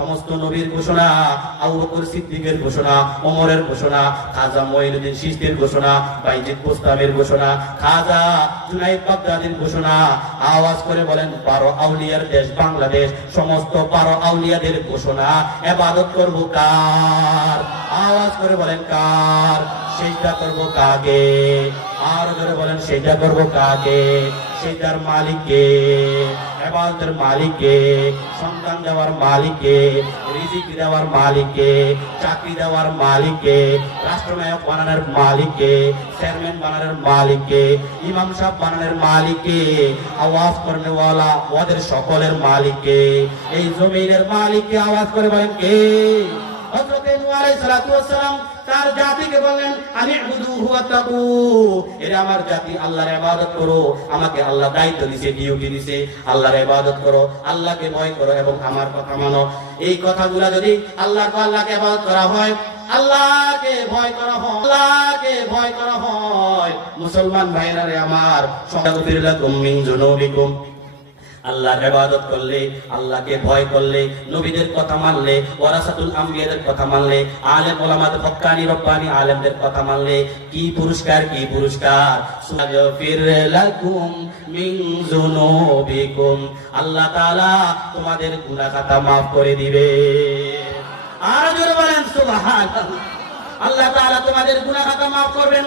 সমস্ত নবীর ঘোষণা, আবু বকর সিদ্দিকের ঘোষণা, ওমরের ঘোষণা, খাজা মঈনুদ্দিন চিশতির ঘোষণা, বাইজিদ বোস্তামির ঘোষণা, খাজা জুনাইদ বাগদাদির ঘোষণা। আওয়াজ করে বলেন 12 আউলিয়ার দেশ বাংলাদেশ, সমস্ত 12 আউলিয়াদের ঘোষণা। ইবাদত করব কার? আওয়াজ করে বলেন কার? সেজদা করব কাকে? আর জোরে বলেন সেজদা করব কাকে? সেজদার মালিক কে? ইবাদতের মালিক কে? সন্তান দেওয়ার মালিক কে? রিজিক দেওয়ার মালিক কে? চাকরি দেওয়ার মালিক কে? রাষ্ট্রনায়ক বানানোর মালিক কে? চেয়ারম্যান বানানোর মালিক কে? ইমাম সাহেব বানানোর মালিক কে? আওয়াজ করনে ওয়ালা ওদের সকলের মালিক কে? এই জমিনের মালিক কে? আওয়াজ করে বলেন কে? হযরত নূহ আলাইহিস সালাতু ওয়াস সালাম তার জাতিকে বলেন আমি ইবুদুহু ওয়াত্তাকু, এরা আমার জাতি আল্লাহর ইবাদত করো। আমাকে আল্লাহ দায়িত্ব দিয়েছে, ডিউটি দিয়েছে, আল্লাহর ইবাদত করো, আল্লাহকে ভয় করো এবং আমার কথা মানো। এই কথাগুলো যদি আল্লাহকে ইবাদত করা হয়, আল্লাহকে ভয় করা হয়, আল্লাহকে ভয় করা হয়, মুসলমান ভাইরা রে আমার, সাগফির লাকুম মিন যুনুবিকুম, আল্লাহর ইবাদত করলে, আল্লাহকে ভয় করলে, নবীদের কথা মানলে, ওয়ারাসাতুল আম্বিয়াদের কথা মানলে, আলেম ওলামাদের হক্কানি রব্বানি আলেমদের কথা মানলে কি পুরস্কার, কি পুরস্কার! সাগফির লাকুম মিন যুনুবিকুম, আল্লাহ তাআলা তোমাদের গুনাহ খাতা maaf করে দিবে। আর জোরে বলেন সুবহানাল্লাহ। আল্লাহ তাআলা তোমাদের গুনাহ খাতা maaf করবেন।